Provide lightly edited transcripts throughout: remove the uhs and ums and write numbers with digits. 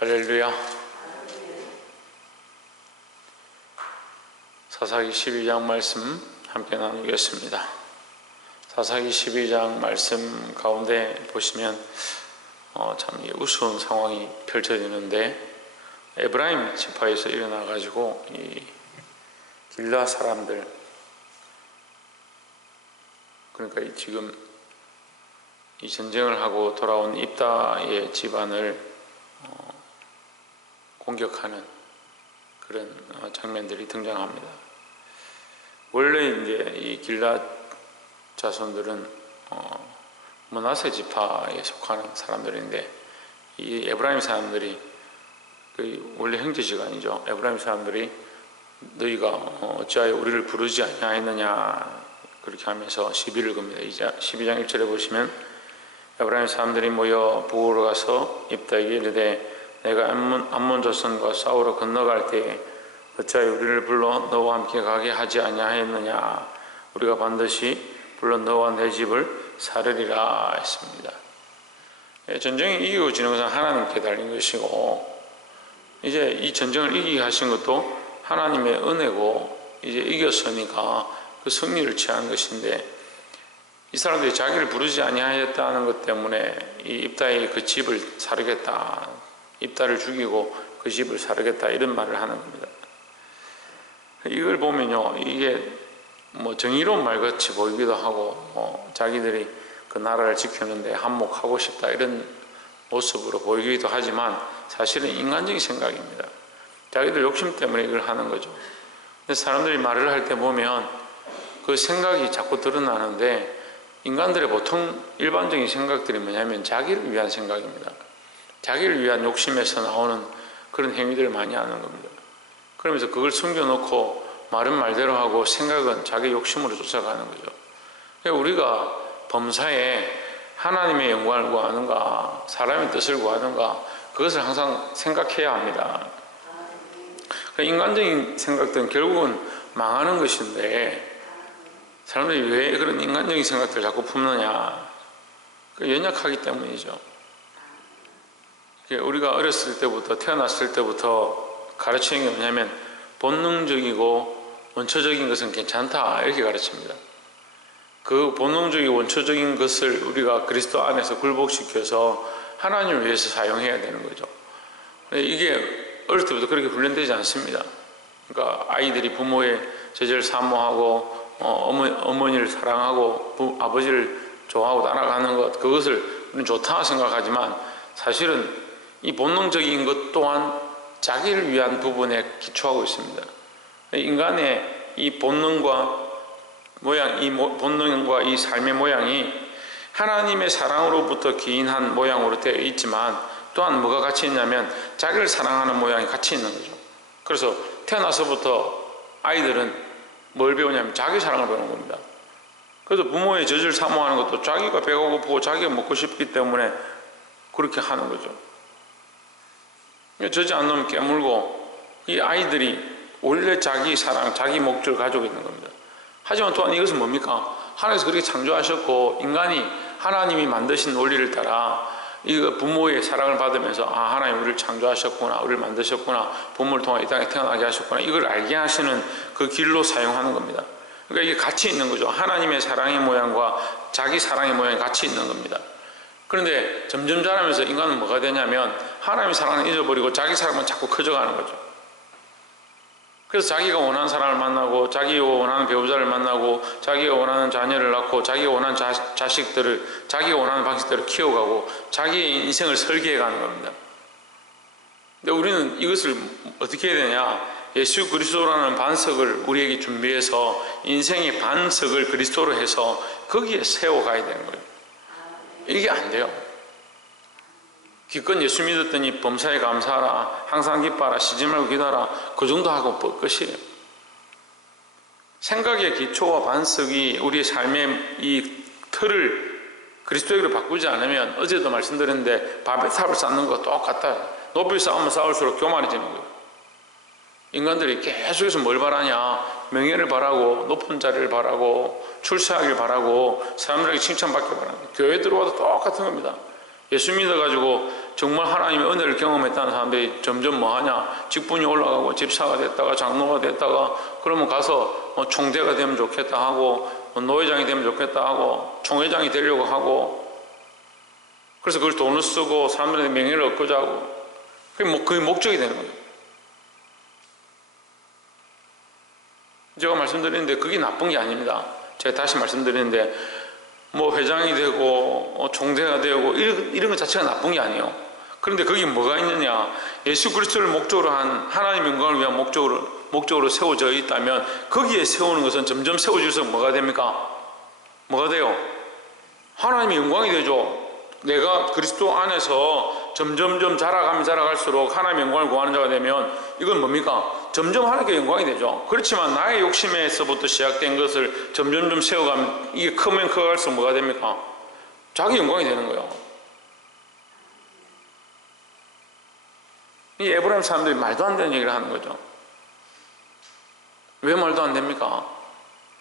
할렐루야. 사사기 12장 말씀 함께 나누겠습니다. 사사기 12장 말씀 가운데 보시면 참 우스운 상황이 펼쳐지는데, 에브라임 지파에서 일어나 가지고 이 길라 사람들, 그러니까 지금 이 전쟁을 하고 돌아온 입다의 집안을 공격하는 그런 장면들이 등장합니다. 원래 이제 이 길라 자손들은 므낫세 지파에 속하는 사람들인데, 이 에브라임 사람들이 원래 형제지간이죠. 에브라임 사람들이 너희가 어찌하여 우리를 부르지 아니하였느냐 그렇게 하면서 시비를 겁니다. 12장 1절에 보시면 에브라임 사람들이 모여 북으로 가서 입다에게 이르되 내가 암몬 자손과 싸우러 건너갈 때에 어찌하여 우리를 불러 너와 함께 가게 하지 아니하였느냐, 우리가 반드시 불러 너와 내 집을 사르리라 했습니다. 전쟁이 이기고지는 것은 하나님께 달린 것이고, 이제 이 전쟁을 이기게 하신 것도 하나님의 은혜고, 이제 이겼으니까 그 승리를 취한 것인데, 이 사람들이 자기를 부르지 아니하였다는 것 때문에 이 입다의 그 집을 사르겠다, 입다를 죽이고 그 집을 사르겠다, 이런 말을 하는 겁니다. 이걸 보면요, 이게 정의로운 말같이 보이기도 하고, 자기들이 그 나라를 지키는데 한몫하고 싶다, 이런 모습으로 보이기도 하지만 사실은 인간적인 생각입니다. 자기들 욕심 때문에 이걸 하는 거죠. 근데 사람들이 말을 할 때 보면 그 생각이 자꾸 드러나는데, 인간들의 보통 일반적인 생각들이 뭐냐면 자기를 위한 생각입니다. 자기를 위한 욕심에서 나오는 그런 행위들을 많이 하는 겁니다. 그러면서 그걸 숨겨놓고 말은 말대로 하고 생각은 자기 욕심으로 쫓아가는 거죠. 그러니까 우리가 범사에 하나님의 영광을 구하는가, 사람의 뜻을 구하는가, 그것을 항상 생각해야 합니다. 그러니까 인간적인 생각들은 결국은 망하는 것인데, 사람들이 왜 그런 인간적인 생각들을 자꾸 품느냐, 연약하기 때문이죠. 우리가 어렸을 때부터, 태어났을 때부터 가르치는 게 뭐냐면 본능적이고 원초적인 것은 괜찮다, 이렇게 가르칩니다. 그 본능적이고 원초적인 것을 우리가 그리스도 안에서 굴복시켜서 하나님을 위해서 사용해야 되는 거죠. 이게 어릴 때부터 그렇게 훈련되지 않습니다. 그러니까 아이들이 부모의 젖을 사모하고 어머니를 사랑하고 아버지를 좋아하고 따라가는 것, 그것을 우리는 좋다 생각하지만 사실은 이 본능적인 것 또한 자기를 위한 부분에 기초하고 있습니다. 인간의 이 본능과 모양, 이 본능과 이 삶의 모양이 하나님의 사랑으로부터 기인한 모양으로 되어 있지만, 또한 뭐가 같이 있냐면 자기를 사랑하는 모양이 같이 있는 거죠. 그래서 태어나서부터 아이들은 뭘 배우냐면 자기 사랑을 배우는 겁니다. 그래서 부모의 젖을 사모하는 것도 자기가 배가 고프고 자기가 먹고 싶기 때문에 그렇게 하는 거죠. 젖이 안 나오면 깨물고, 이 아이들이 원래 자기 사랑, 자기 목적을 가지고 있는 겁니다. 하지만 또한 이것은 뭡니까? 하나님께서 그렇게 창조하셨고, 인간이 하나님이 만드신 원리를 따라 이거 부모의 사랑을 받으면서 하나님 우리를 창조하셨구나, 우리를 만드셨구나, 부모를 통해 이 땅에 태어나게 하셨구나, 이걸 알게 하시는 그 길로 사용하는 겁니다. 그러니까 이게 같이 있는 거죠. 하나님의 사랑의 모양과 자기 사랑의 모양이 같이 있는 겁니다. 그런데 점점 자라면서 인간은 뭐가 되냐면 하나님의 사랑을 잊어버리고 자기 사랑만 자꾸 커져가는 거죠. 그래서 자기가 원하는 사람을 만나고, 자기가 원하는 배우자를 만나고, 자기가 원하는 자녀를 낳고, 자기가 원하는 자식들을 자기가 원하는 방식대로 키워가고 자기의 인생을 설계해가는 겁니다. 근데 우리는 이것을 어떻게 해야 되냐? 예수 그리스도라는 반석을 우리에게 준비해서 인생의 반석을 그리스도로 해서 거기에 세워가야 되는 거예요. 이게 안 돼요. 기껏 예수 믿었더니 범사에 감사하라, 항상 기뻐하라, 쉬지 말고 기도하라, 그 정도 하고 끝이에요. 생각의 기초와 반석이 우리의 삶의 이 틀을 그리스도에게로 바꾸지 않으면, 어제도 말씀드렸는데 바벨 탑을 쌓는 것과 똑같다. 높이 쌓으면 쌓을수록 교만해지는 거예요. 인간들이 계속해서 뭘 바라냐? 명예를 바라고, 높은 자리를 바라고, 출세하길 바라고, 사람들에게 칭찬받길 바랍니다. 교회 들어와도 똑같은 겁니다. 예수 믿어가지고 정말 하나님의 은혜를 경험했다는 사람들이 점점 뭐하냐, 직분이 올라가고 집사가 됐다가 장로가 됐다가 그러면 가서 총대가 되면 좋겠다 하고 노회장이 되면 좋겠다 하고 총회장이 되려고 하고, 그래서 그걸 돈을 쓰고 사람들의 명예를 얻고자 하고, 그게 목적이 되는 거예요. 제가 말씀드리는데 그게 나쁜 게 아닙니다. 제가 다시 말씀드리는데 뭐 회장이 되고 총대가 되고 이런 것 자체가 나쁜 게 아니에요. 그런데 거기 뭐가 있느냐, 예수 그리스도를 목적으로 한 하나님의 영광을 위한 목적으로 세워져 있다면 거기에 세우는 것은 점점 세워질수록 뭐가 됩니까? 뭐가 돼요? 하나님의 영광이 되죠. 내가 그리스도 안에서 점점점 자라가면 자라갈수록 하나님의 영광을 구하는 자가 되면 이건 뭡니까? 점점 하나님께 영광이 되죠. 그렇지만 나의 욕심에서부터 시작된 것을 점점점 세워가면 이게 크면 커갈수록 뭐가 됩니까? 자기 영광이 되는 거예요. 이 에브라임 사람들이 말도 안 되는 얘기를 하는 거죠. 왜 말도 안 됩니까?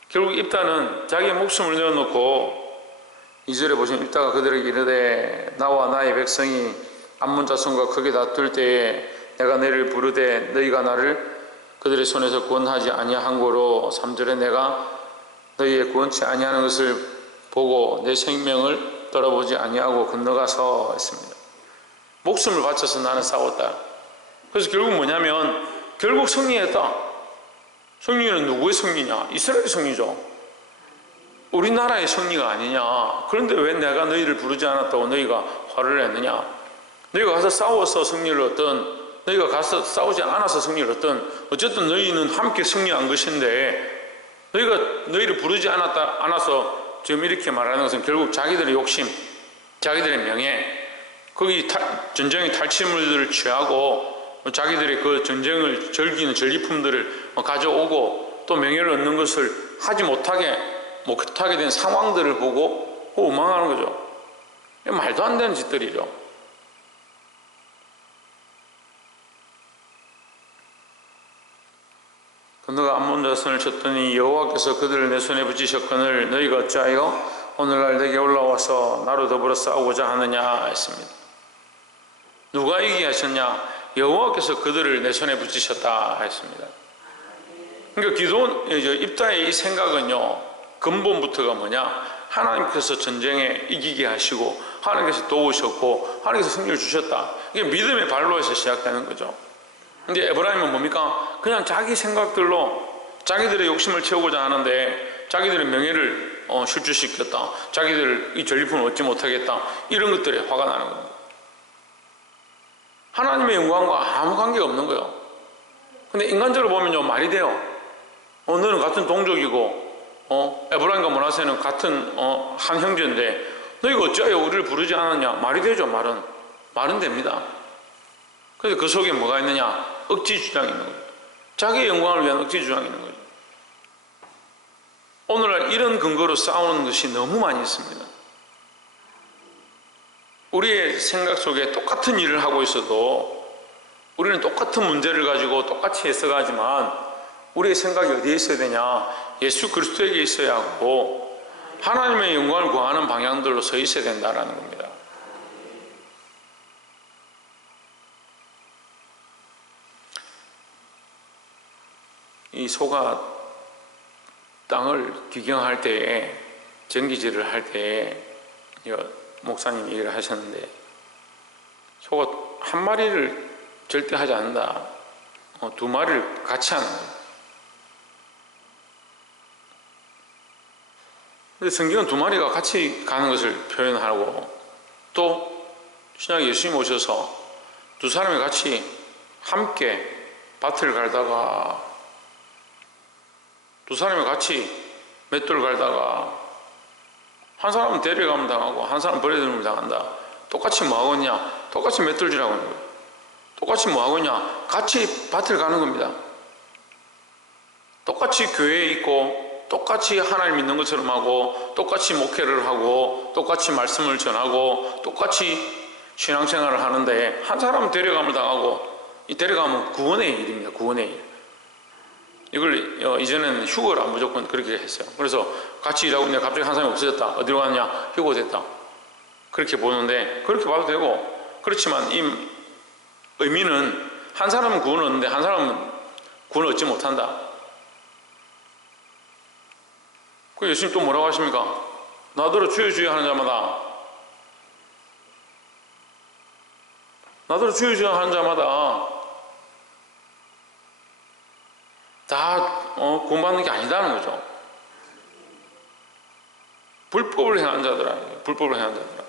결국 입다는 자기의 목숨을 내어놓고 2절에 보시면 입다가 그들에게 이르되 나와 나의 백성이 암몬 자손과 크게 다툴 때에 내가 너희를 부르되 너희가 나를 그들의 손에서 구원하지 아니한 고로 3절에 내가 너희의 구원치 아니하는 것을 보고 내 생명을 돌아보지 아니하고 건너가서 했습니다. 목숨을 바쳐서 나는 싸웠다. 그래서 결국 뭐냐면 결국 승리했다. 승리는 누구의 승리냐? 이스라엘의 승리죠. 우리나라의 승리가 아니냐. 그런데 왜 내가 너희를 부르지 않았다고 너희가 화를 냈느냐? 너희가 가서 싸워서 승리를 얻든 너희가 가서 싸우지 않아서 승리를 얻든 어쨌든 너희는 함께 승리한 것인데 너희를 부르지 않아서 지금 이렇게 말하는 것은 결국 자기들의 욕심, 자기들의 명예, 거기 전쟁의 탈취물들을 취하고 자기들의 그 전쟁을 즐기는 전리품들을 가져오고 또 명예를 얻는 것을 하지 못하게 된 상황들을 보고 원망하는 거죠. 말도 안 되는 짓들이죠. 너가 암몬 자손을 쳤더니 여호와께서 그들을 내 손에 붙이셨거늘 너희가 어찌하여 오늘날 내게 올라와서 나로 더불어 싸우고자 하느냐 했습니다. 누가 이기게 하셨냐? 여호와께서 그들을 내 손에 붙이셨다 했습니다. 그러니까 기도원 입다의 이 생각은요, 근본부터가 뭐냐? 하나님께서 전쟁에 이기게 하시고 하나님께서 도우셨고 하나님께서 승리를 주셨다. 이게 믿음의 발로에서 시작되는 거죠. 근데 에브라임은 뭡니까? 그냥 자기 생각들로 자기들의 욕심을 채우고자 하는데 자기들의 명예를 실추시켰다. 자기들 이 전리품을 얻지 못하겠다. 이런 것들에 화가 나는 겁니다. 하나님의 영광과 아무 관계가 없는 거예요. 근데 인간적으로 보면요, 말이 돼요. 너는 같은 동족이고 에브라임과 므낫세는 같은 한 형제인데 너희가 어찌하여 우리를 부르지 않았냐? 말이 되죠. 말은 됩니다. 그런데 그 속에 뭐가 있느냐? 억지 주장이 있는 거죠. 자기의 영광을 위한 억지 주장이 있는 거죠. 오늘날 이런 근거로 싸우는 것이 너무 많이 있습니다. 우리의 생각 속에 똑같은 일을 하고 있어도 우리는 똑같은 문제를 가지고 똑같이 해석하지만 우리의 생각이 어디에 있어야 되냐? 예수 그리스도에게 있어야 하고 하나님의 영광을 구하는 방향들로 서 있어야 된다는 겁니다. 이 소가 땅을 기경할 때에 전기질을 할 때에 목사님 얘기를 하셨는데 소가 한 마리를 절대 하지 않는다. 두 마리를 같이 하는 거예요. 근데 성경은 두 마리가 같이 가는 것을 표현하고 또 신약에 예수님 오셔서 두 사람이 같이 함께 밭을 갈다가 두 사람이 같이 맷돌 갈다가 한 사람은 데려가면 당하고 한 사람은 버려두면 당한다. 똑같이 뭐하고 있냐? 똑같이 맷돌질하고 있는 거예요. 똑같이 뭐하고 있냐? 같이 밭을 가는 겁니다. 똑같이 교회에 있고 똑같이 하나님 믿는 것처럼 하고 똑같이 목회를 하고 똑같이 말씀을 전하고 똑같이 신앙생활을 하는데 한 사람은 데려가면 당하고 이 데려가면 구원의 일입니다. 구원의 일. 이걸 이전에는 휴거라 무조건 그렇게 했어요. 그래서 같이 일하고 있는데 갑자기 한 사람이 없어졌다. 어디로 갔냐? 휴거됐다. 그렇게 보는데, 그렇게 봐도 되고, 그렇지만 이 의미는 한 사람은 구원을 얻는데 한 사람은 구원을 얻지 못한다. 그 예수님 또 뭐라고 하십니까? 나더러 주여 주여 하는 자마다, 나더러 주여 주여 하는 자마다 다 구원받는 게 아니다는 거죠. 불법을 행한 자들아, 불법을 행한 자들아.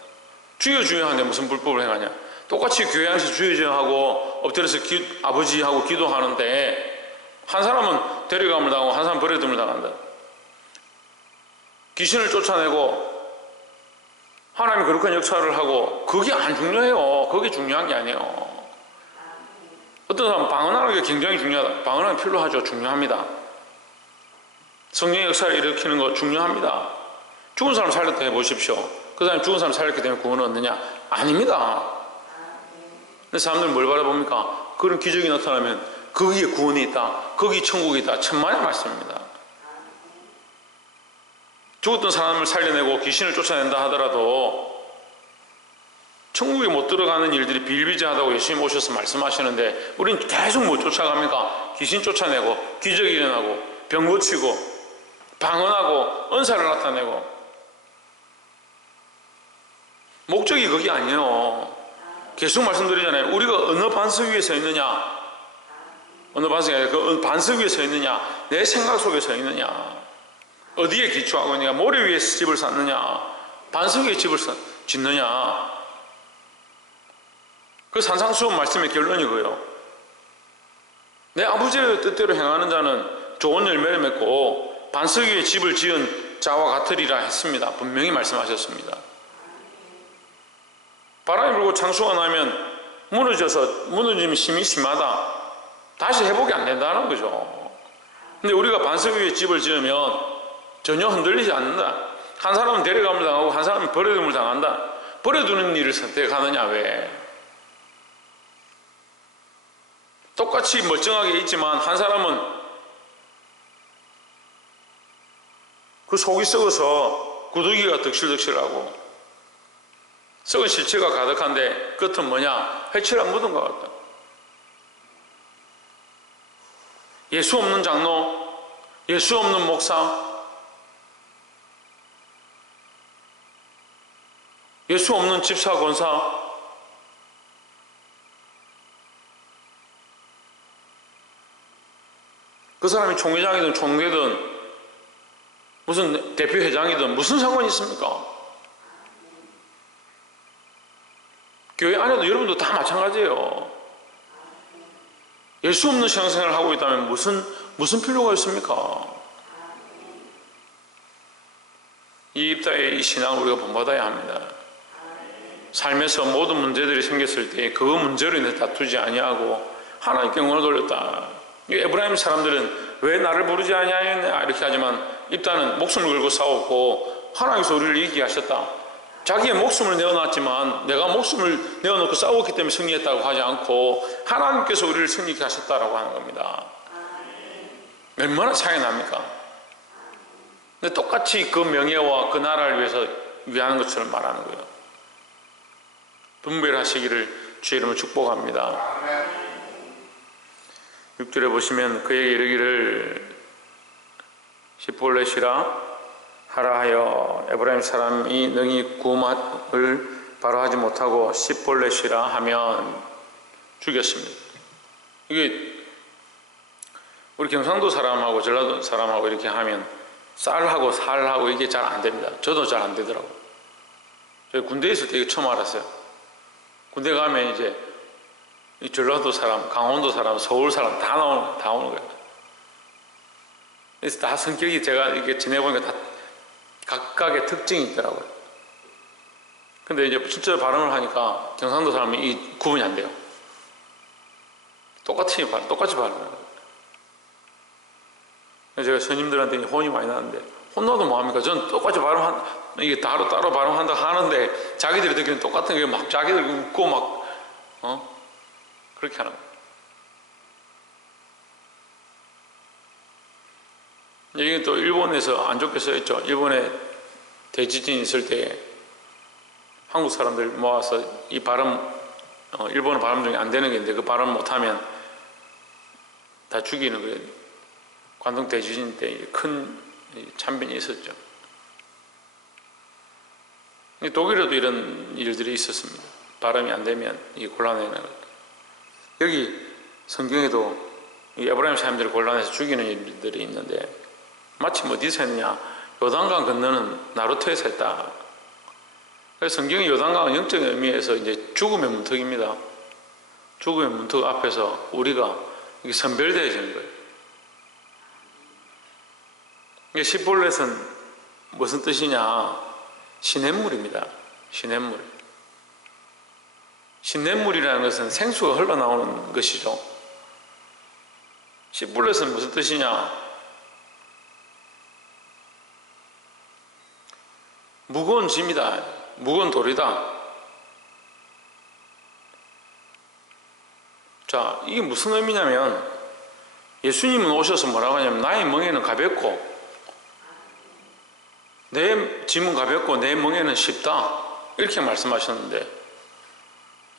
주여 주여 하는데 무슨 불법을 행하냐? 똑같이 교회 안에서 주여 주여 하고 엎드려서 아버지하고 기도하는데 한 사람은 데려감을 당하고 한 사람은 버려둠을 당한다. 귀신을 쫓아내고 하나님이 거룩한 역사를 하고, 그게 안 중요해요. 그게 중요한 게 아니에요. 어떤 사람은 방언하는 게 굉장히 중요하다. 방언하는 게 필요하죠. 중요합니다. 성령의 역사를 일으키는 거 중요합니다. 죽은 사람 살렸다 해보십시오. 그 사람이 죽은 사람 살렸기 때문에 구원을 얻느냐? 아닙니다. 근데 사람들은 뭘 바라봅니까? 그런 기적이 나타나면 거기에 구원이 있다, 거기 천국이 있다. 천만의 말씀입니다. 죽었던 사람을 살려내고 귀신을 쫓아낸다 하더라도 천국에 못 들어가는 일들이 비일비재하다고 예수님 오셔서 말씀하시는데, 우리는 계속 못 쫓아갑니까? 귀신 쫓아내고, 기적이 일어나고, 병 고치고, 방언하고, 은사를 나타내고. 목적이 그게 아니에요. 계속 말씀드리잖아요. 우리가 어느 반석 위에 서 있느냐? 어느 반석이 아니라 그 반석 위에 서 있느냐? 내 생각 속에 서 있느냐? 어디에 기초하고 있느냐? 모래 위에 집을 쌓느냐? 반석 위에 집을 짓느냐? 그 산상수훈 말씀의 결론이고요. 내 아버지의 뜻대로 행하는 자는 좋은 열매를 맺고 반석 위에 집을 지은 자와 같으리라 했습니다. 분명히 말씀하셨습니다. 바람이 불고 창수가 나면 무너짐이 심히 심하다. 다시 회복이 안 된다는 거죠. 근데 우리가 반석 위에 집을 지으면 전혀 흔들리지 않는다. 한 사람은 데려감을 당하고 한 사람은 버려둠을 당한다. 버려두는 일을 선택하느냐? 왜? 똑같이 멀쩡하게 있지만 한 사람은 그 속이 썩어서 구더기가 덕실덕실하고 썩은 실체가 가득한데 끝은 뭐냐? 회칠한 묻은 것 같다. 예수 없는 장로, 예수 없는 목사, 예수 없는 집사, 권사, 그 사람이 총회장이든 총회든 무슨 대표회장이든 무슨 상관이 있습니까? 교회 안에도 여러분도 다 마찬가지예요. 예수 없는 신앙생활을 하고 있다면 무슨 필요가 있습니까? 이 입다의 이 신앙을 우리가 본받아야 합니다. 삶에서 모든 문제들이 생겼을 때 그 문제로 인해 다투지 아니하고 하나님께 영광을 돌렸다. 에브라임 사람들은 왜 나를 부르지 아니하였냐 이렇게 하지만 입다는 목숨을 걸고 싸웠고 하나님께서 우리를 이기게 하셨다. 자기의 목숨을 내어놨지만 내가 목숨을 내어놓고 싸웠기 때문에 승리했다고 하지 않고 하나님께서 우리를 승리케 하셨다라고 하는 겁니다. 얼마나 차이 납니까? 근데 똑같이 그 명예와 그 나라를 위해서 위하는 것처럼 말하는 거예요. 분별하시기를 주의 이름으로 축복합니다. 6절에 보시면 그에게 이르기를 시볼렛이라 하라 하여 에브라임 사람이 능히 구음을 바로 하지 못하고 시볼렛이라 하면 죽였습니다. 이게 우리 경상도 사람하고 전라도 사람하고 이렇게 하면 쌀하고 살하고 이게 잘 안 됩니다. 저도 잘 안 되더라고요. 저희 군대에 있을 때 이거 처음 알았어요. 군대 가면 이제 이 전라도 사람, 강원도 사람, 서울 사람 다 오는 거예요. 그래서 다 성격이 제가 이렇게 지내보니까 다 각각의 특징이 있더라고요. 근데 이제 진짜 발음을 하니까 경상도 사람이 이 구분이 안 돼요. 똑같이 발음해요. 제가 스님들한테 혼이 많이 나는데 혼나도 뭐합니까? 저는 똑같이 이게 따로 발음한다 하는데 자기들이 듣기는 똑같은 게 막 자기들 웃고 막 그렇게 하는 거예요. 이게 또 일본에서 안 좋게 써있죠. 일본에 대지진 있을 때 한국 사람들 모아서 이 발음, 일본어 발음 중에 안 되는 게 있는데 그 발음 못하면 다 죽이는 거예요. 관동 대지진 때 큰 참변이 있었죠. 독일에도 이런 일들이 있었습니다. 발음이 안 되면 이 곤란해하는 것. 여기 성경에도 이 에브라임 사람들을 곤란해서 죽이는 일들이 있는데 마침 어디서 했느냐? 요단강 건너는 나루터에서 했다. 그래서 성경의 요단강은 영적 의미에서 이제 죽음의 문턱입니다. 죽음의 문턱 앞에서 우리가 이게 선별되어지는 거예요. 이게 시볼렛은 무슨 뜻이냐? 시냇물입니다. 시냇물. 시냇물이라는 것은 생수가 흘러나오는 것이죠. 시볼렛은 무슨 뜻이냐? 무거운 짐이다. 무거운 돌이다. 자, 이게 무슨 의미냐면 예수님은 오셔서 뭐라고 하냐면 나의 멍에는 가볍고 내 짐은 가볍고 내 멍에는 쉽다. 이렇게 말씀하셨는데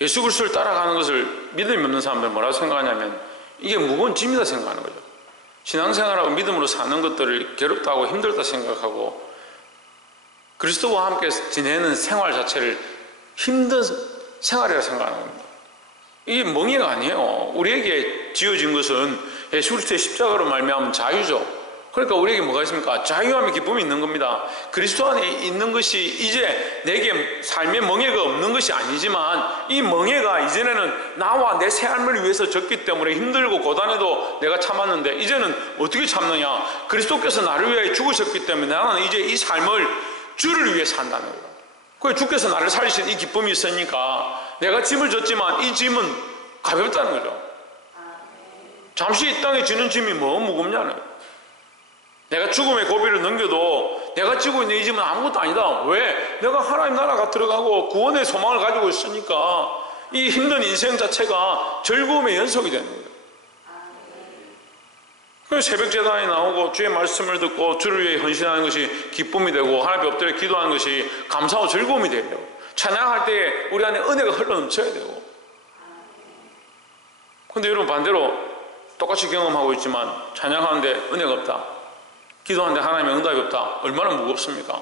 예수 그리스도를 따라가는 것을 믿음이 없는 사람들은 뭐라고 생각하냐면 이게 무거운 짐이다 생각하는 거죠. 신앙생활하고 믿음으로 사는 것들을 괴롭다고 힘들다 생각하고 그리스도와 함께 지내는 생활 자체를 힘든 생활이라 생각하는 겁니다. 이게 멍해가 아니에요. 우리에게 지어진 것은 예수 그리스도의 십자가로 말미암은 자유죠. 그러니까 우리에게 뭐가 있습니까? 자유함의 기쁨이 있는 겁니다. 그리스도 안에 있는 것이 이제 내게 삶의 멍해가 없는 것이 아니지만 이 멍해가 이전에는 나와 내 삶을 위해서 졌기 때문에 힘들고 고단해도 내가 참았는데 이제는 어떻게 참느냐? 그리스도께서 나를 위하여 죽으셨기 때문에 나는 이제 이 삶을 주를 위해 산다는 거예요. 그래 주께서 나를 살리신 이 기쁨이 있으니까 내가 짐을 졌지만 이 짐은 가볍다는 거죠. 잠시 이 땅에 지는 짐이 뭐 무겁냐는 거예요. 내가 죽음의 고비를 넘겨도 내가 지고 있는 이 짐은 아무것도 아니다. 왜? 내가 하나님 나라가 들어가고 구원의 소망을 가지고 있으니까 이 힘든 인생 자체가 즐거움의 연속이 되는 거예요. 그래서 새벽 제단에 나오고 주의 말씀을 듣고 주를 위해 헌신하는 것이 기쁨이 되고 하나님 엎드려 기도하는 것이 감사하고 즐거움이 되고 찬양할 때 우리 안에 은혜가 흘러넘쳐야 되고. 근데 여러분 반대로 똑같이 경험하고 있지만 찬양하는데 은혜가 없다. 기도하는데 하나님의 응답이 없다. 얼마나 무겁습니까?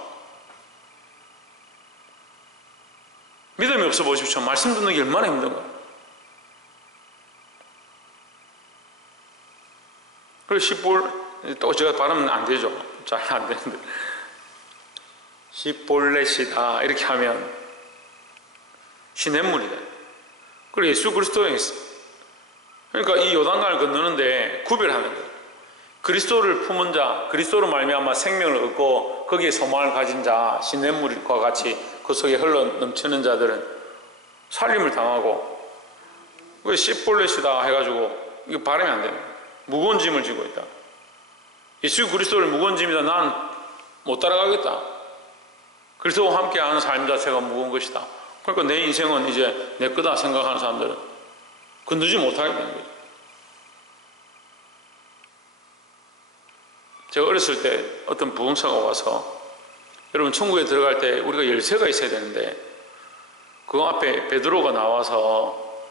믿음이 없어 보십시오. 말씀 듣는 게 얼마나 힘든 거예요. 그리고 시볼, 또 제가 발음은 안 되죠. 잘 안 되는데. 시볼렛이다. 이렇게 하면 시냇물이다. 그리고 예수 그리스도에 있어. 그러니까 이 요단강을 건너는데 구별하는 거예요. 그리스도를 품은 자, 그리스도로 말미암아 생명을 얻고 거기에 소망을 가진 자, 시냇물과 같이 그 속에 흘러 넘치는 자들은 살림을 당하고 왜 시볼렛이다 해가지고 이거 발음이 안 되는 거예요. 무거운 짐을 지고 있다. 예수 그리스도를 무거운 짐이다. 난 못 따라가겠다. 그리스도와 함께하는 삶 자체가 무거운 것이다. 그러니까 내 인생은 이제 내 거다 생각하는 사람들은 건드지 못하게 되는 거예요. 제가 어렸을 때 어떤 부흥사가 와서 여러분 천국에 들어갈 때 우리가 열쇠가 있어야 되는데 그 앞에 베드로가 나와서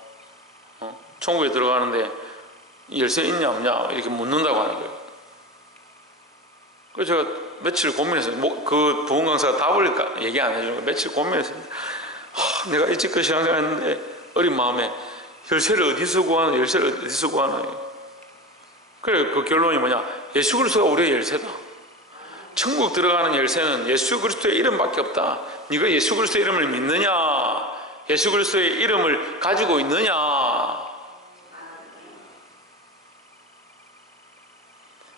천국에 들어가는데 열쇠 있냐 없냐 이렇게 묻는다고 하는 거예요. 그래서 제가 며칠 고민했어요. 그 부흥 강사가 답을 얘기 안 해주는 거예요. 며칠 고민했어요. 내가 일찍 신앙생활 했는데 어린 마음에 열쇠를 어디서 구하나 열쇠를 어디서 구하나. 그래 그 결론이 뭐냐? 예수 그리스도가 우리의 열쇠다. 천국 들어가는 열쇠는 예수 그리스도의 이름밖에 없다. 네가 예수 그리스도의 이름을 믿느냐? 예수 그리스도의 이름을 가지고 있느냐?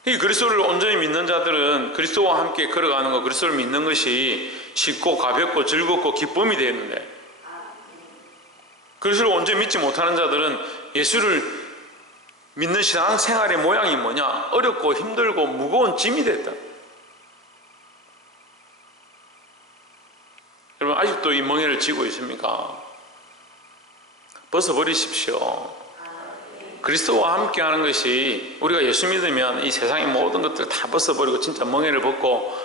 이 그리스도를 온전히 믿는 자들은 그리스도와 함께 걸어가는 것, 그리스도를 믿는 것이 쉽고 가볍고 즐겁고 기쁨이 되는데 그리스도를 온전히 믿지 못하는 자들은 예수를 믿는 신앙생활의 모양이 뭐냐? 어렵고 힘들고 무거운 짐이 됐다. 여러분 아직도 이 멍에를 지고 있습니까? 벗어버리십시오. 그리스도와 함께 하는 것이 우리가 예수 믿으면 이 세상의 모든 것들을 다 벗어버리고 진짜 멍에를 벗고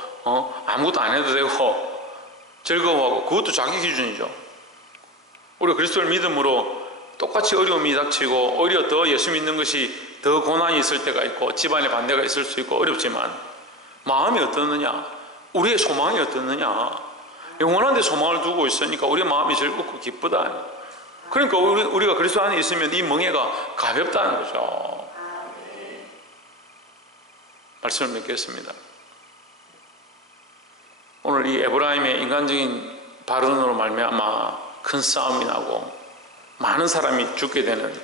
아무것도 안 해도 되고 즐거워하고, 그것도 자기 기준이죠. 우리가 그리스도를 믿음으로 똑같이 어려움이 닥치고 오히려 더 예수 믿는 것이 더 고난이 있을 때가 있고 집안의 반대가 있을 수 있고 어렵지만 마음이 어떻느냐, 우리의 소망이 어떻느냐, 영원한 데 소망을 두고 있으니까 우리의 마음이 즐겁고 기쁘다. 그러니까 우리가 그리스도 안에 있으면 이 멍에가 가볍다는 거죠. 말씀을 맺겠습니다. 오늘 이 에브라임의 인간적인 발언으로 말미암아 큰 싸움이 나고 많은 사람이 죽게 되는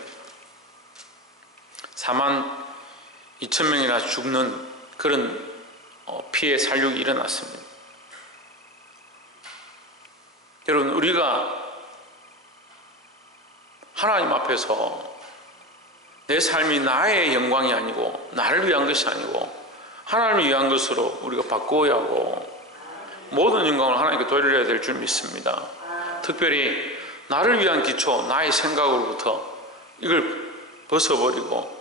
42,000명이나 죽는 그런 피해 살육이 일어났습니다. 여러분, 우리가 하나님 앞에서 내 삶이 나의 영광이 아니고 나를 위한 것이 아니고 하나님을 위한 것으로 우리가 바꾸어야 하고 모든 영광을 하나님께 돌려야 될 줄 믿습니다. 특별히 나를 위한 기초, 나의 생각으로부터 이걸 벗어버리고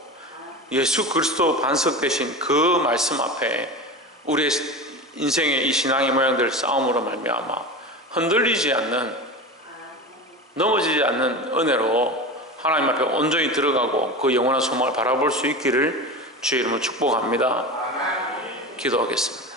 예수 그리스도 반석 되신 그 말씀 앞에 우리의 인생의 이 신앙의 모양들 싸움으로 말미암아 흔들리지 않는, 넘어지지 않는 은혜로 하나님 앞에 온전히 들어가고 그 영원한 소망을 바라볼 수 있기를 주의 이름으로 축복합니다. 기도하겠습니다.